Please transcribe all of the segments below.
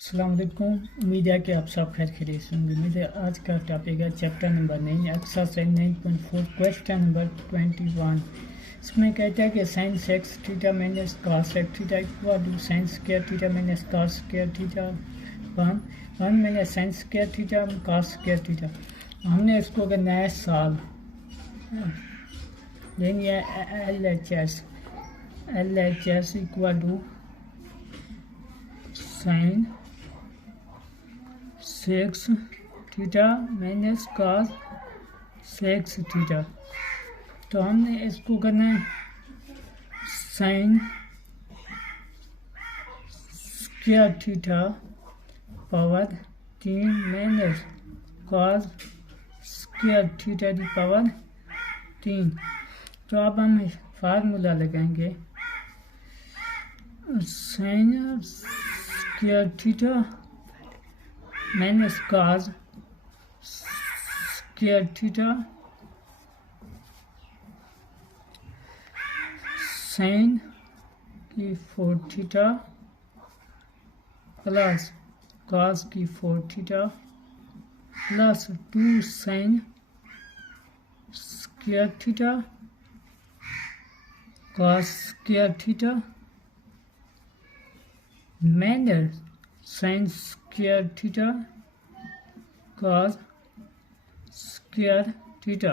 अस्सलाम वालेकुम। उम्मीद है कि आप सब खैर खैरियत से होंगे। मेरे आज का टॉपिक है chapter number 9 exercise 9.4 question number 21। इसमें कहता है कि sine x theta minus cos x theta equal to sine square theta minus cos square theta 1 minus sine square theta cos square theta. हमने इसको करना है साल लेनी है L H S equal to sine six theta minus cos six theta. तो हमने इसको करना है sine square theta power 3 minus cos square theta की पावर 3। तो अब हम फार्मूला लगाएंगे sine square theta minus cos square theta sine की 4 थीटा प्लस कॉस की 4 theta plus 2 sine square theta cos square theta minus sine square theta cos square theta.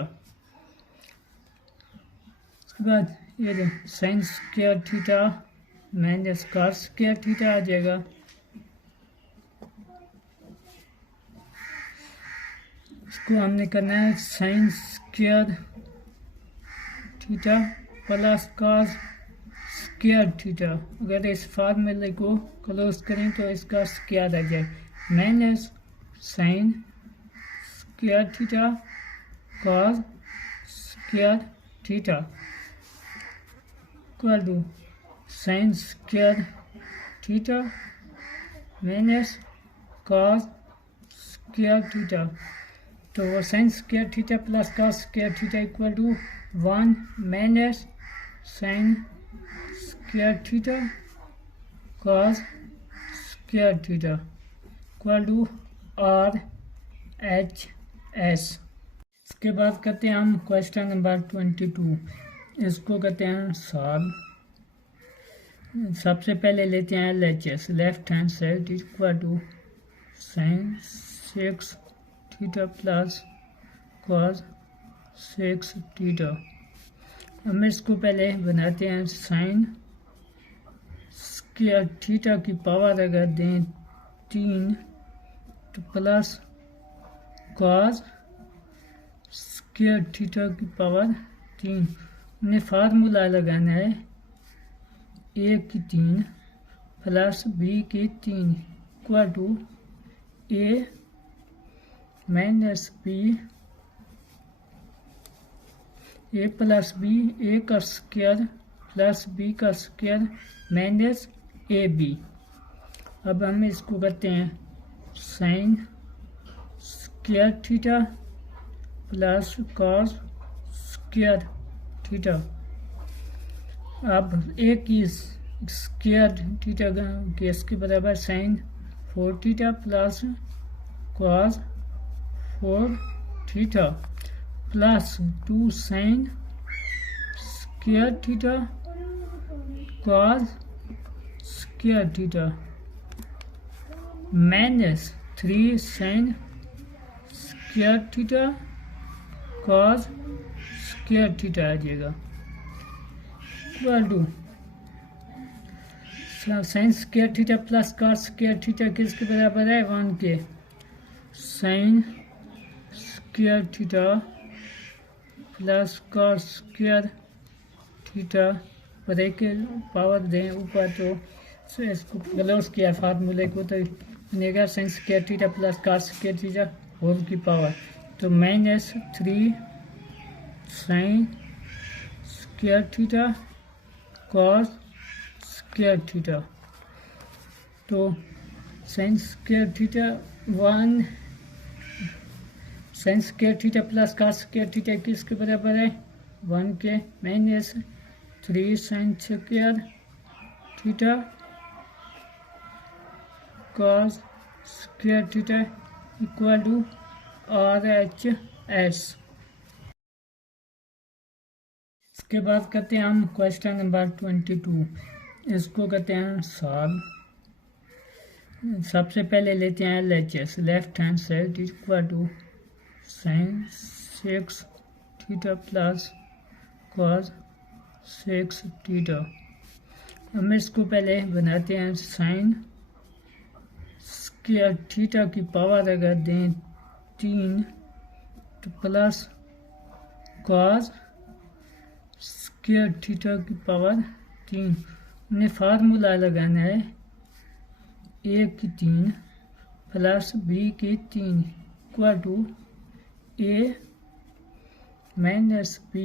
उसके बाद ये sine square theta minus cos square theta आ जाएगा। इसको हमने करना है sine square theta plus cos square theta. अगर इस फार्मूले को क्लोज करें तो इसका स्क्वायर आ जाए minus sine square theta cos square theta equal to sine square theta minus cos square theta. तो वो sine square theta plus cos square theta equal to 1 minus sine square theta cos square theta equal to R H S. इसके बाद करते हैं हम question number 22। इसको करते हैं सॉल्व। सबसे पहले लेते हैं L H S left hand side equal to sine six theta plus cos six theta. हम इसको पहले बनाते हैं साइन स्क्वायर थीटा की पावर अगर दें 3 तो प्लस कॉस स्क्वायर थीटा की पावर 3। हमने फार्मूला लगाना है ए की 3 प्लस बी की 3 equal to A minus B A plus B A का स्क्वायर प्लस बी का स्क्वायर माइनस ए बी। अब हम इसको करते हैं sine square theta plus cos square theta. अब ए की स्क्वायर थीटा के इसके बराबर sine 4 theta plus cos 4 theta plus 2 sine square theta cos square theta minus 3 sine square theta cos square theta आ जाएगा equal to sine square theta plus cos square theta किसके बराबर है 1 के। Sign square theta plus cos square theta पर एक power दें ऊपर तो इसको क्लोज किया फार्मूले को तो बनेगा sine square theta plus cos square theta whole की पावर तो minus 3 sine square theta cos square theta. तो sine square theta 1 sine square theta plus cos square theta किसके बराबर है 1 के minus 3 sine square theta cos square theta equal to RHS। इसके बाद करते हैं हम क्वेश्चन नंबर 22। इसको करते हैं सॉल्व। सबसे पहले लेते हैं LHS, left hand side equal to sine 6 theta plus cos 6 theta. हम इसको पहले बनाते हैं साइन स्क्वायर थीटा की पावर अगर दें 3 तो प्लस कॉस स्क्वायर थीटा की पावर 3। हमने फार्मूला लगाना है a की 3 प्लस b की 3 equal to a minus b,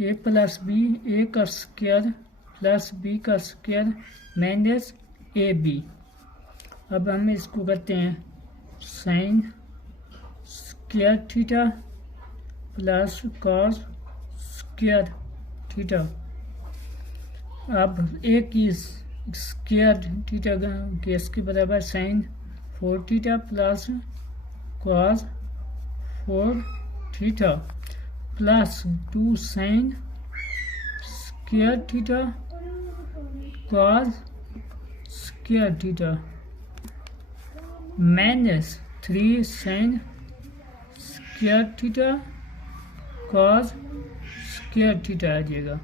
a plus b, a का स्क्वायर प्लस b का स्क्वायर माइनस ab। अब हम इसको करते हैं sine square theta plus cos square theta. अब a की स्क्वायर थीटा के इसके बराबर sine 4 theta plus cos 4 theta plus 2 sine square theta cos square theta minus 3 sine square theta cos square theta आ जाएगा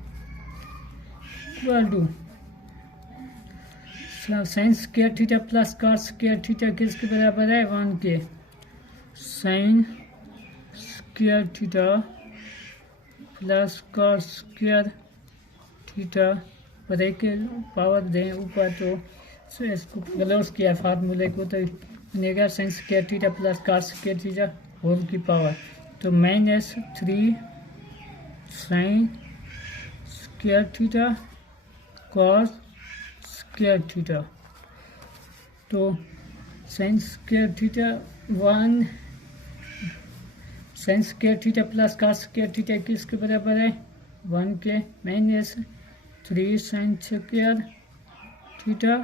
equal to sine square theta plus cos square theta किसके बराबर है 1 के। Sign square theta plus cos square theta पर एक power दें ऊपर तो इसको क्लोज किया फार्मूले को तो बनेगा sine square theta plus cos square theta whole की पावर तो minus 3 sine square theta cos square theta. तो sine square theta 1 sine square theta plus cos square theta किसके बराबर है 1 के minus 3 sine square theta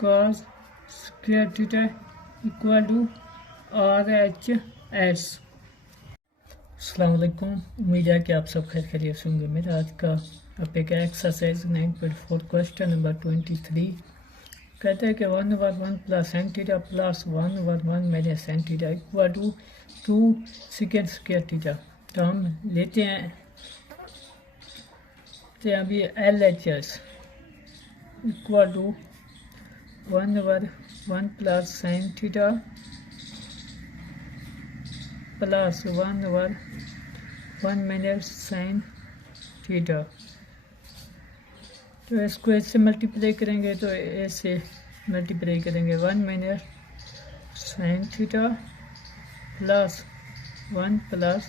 cos square theta equal to RHS। अस्सलाम वालेकुम, उम्मीद है कि आप सब खैर खैरियत से होंगे। मेरा आज का आप एक एक्सरसाइज 9.4 क्वेश्चन नंबर 23 कहता है कि 1/1 plus sine theta plus 1/1 minus sine theta equal to 2 second square theta. तो हम लेते हैं अभी LHS equal to 1/1 plus sine theta plus 1/1 minus sine theta. तो इसको इससे मल्टीप्लाई करेंगे तो ऐसे मल्टीप्लाई करेंगे 1 minus sine theta plus 1 plus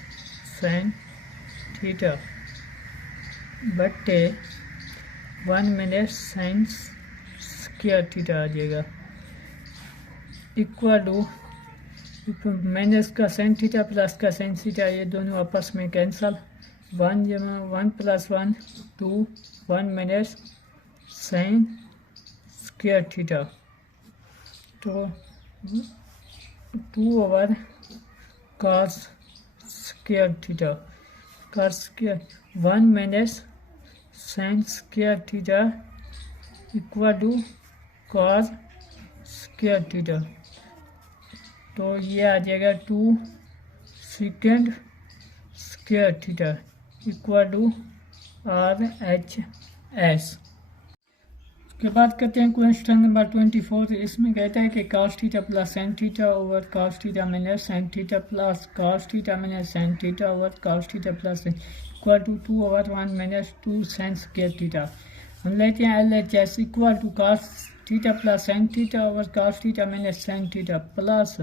sine theta बटे 1 माइनस साइन स्क्वायर थीटा आ जाएगा इक्वल टू माइनस का साइन थीटा प्लस का साइन थीटा ये दोनों आपस में कैंसल 1 जमा 1 plus 1 2 1 minus sine square theta. तो 2 cos square theta cos square 1 minus sine square theta equal to cos square theta. तो ये आ जाएगा 2 second square theta equal to RHS। उसके बाद करते हैं क्वेश्चन नंबर 24। इसमें कहता है कि cos theta plus sine theta over cos theta minus sine theta plus cos theta minus sine theta over cos theta plus equal to 2/1 minus 2 sine square theta. हम लेते हैं LHS equal to cos theta plus sine theta over cos theta minus sine theta plus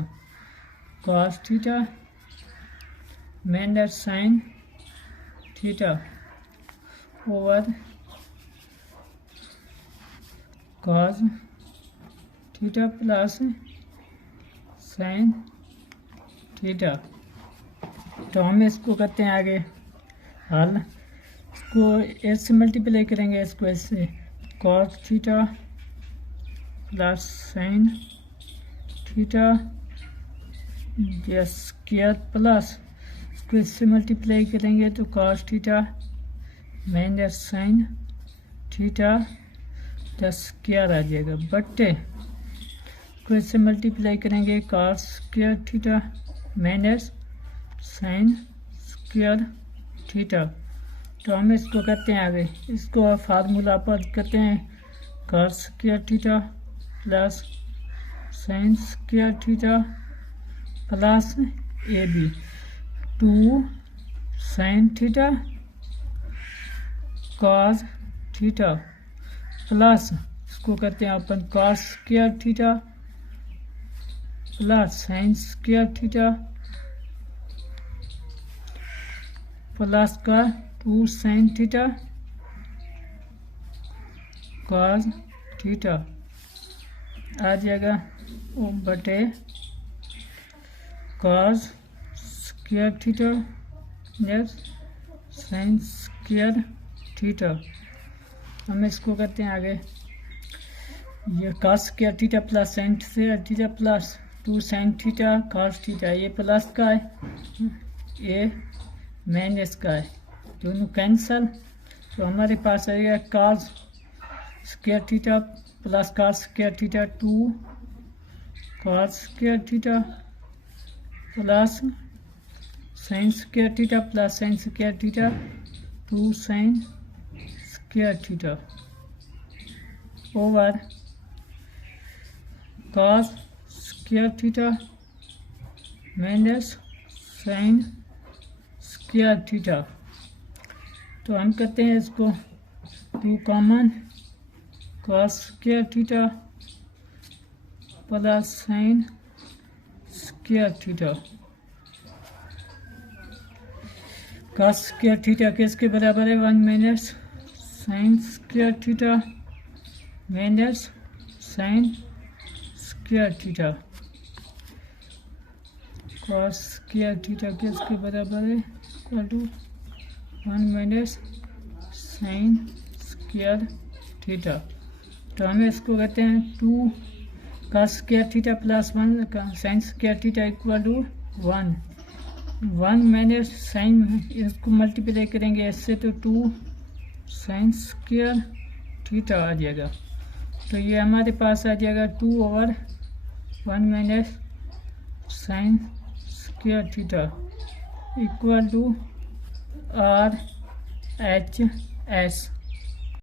cos theta minus sine theta over cos theta plus sine theta. तो हम इसको करते हैं आगे हल। इसको एस से मल्टीप्लाई करेंगे, इसको एस से cos theta plus sine theta square plus इसको इससे मल्टीप्लाई करेंगे तो cos theta minus sine theta square आ जाएगा, बटे इसको इससे मल्टीप्लाई करेंगे cos square theta minus sine square theta. तो हम इसको करते हैं आगे, इसको फार्मूला पर करते हैं cos square theta plus sine square theta plus A B 2 sine theta cos theta plus इसको करते हैं अपन cos square theta plus sine square theta plus का 2 साइन थीटा कॉस थीटा आ जाएगा, वो बटे cos square theta plus sine square theta. हम इसको करते हैं आगे, ये cos square theta plus sine theta plus 2 sine theta cos theta, ये प्लस का है, ये माइनस का है, दोनों कैंसल। तो हमारे पास आएगा cos square theta plus cos square theta 2 cos square theta plus sine square theta plus sine square theta 2 sine square theta over cos square theta minus sine square theta. तो हम कहते हैं इसको 2 common cos square theta plus sine square theta. Cos square theta किसके बराबर है 1 minus sine square theta minus sine square theta. Cos square theta किसके बराबर है equal to 1 minus sine square theta. तो हमें इसको कहते हैं 2 cos square theta plus 1 sine square theta equal to 1 minus sine, इसको मल्टीप्लाई करेंगे इससे तो 2 साइन स्क्वायर थीटा आ जाएगा। तो ये हमारे पास आ जाएगा 2 over 1 minus sine square theta equal to RHS।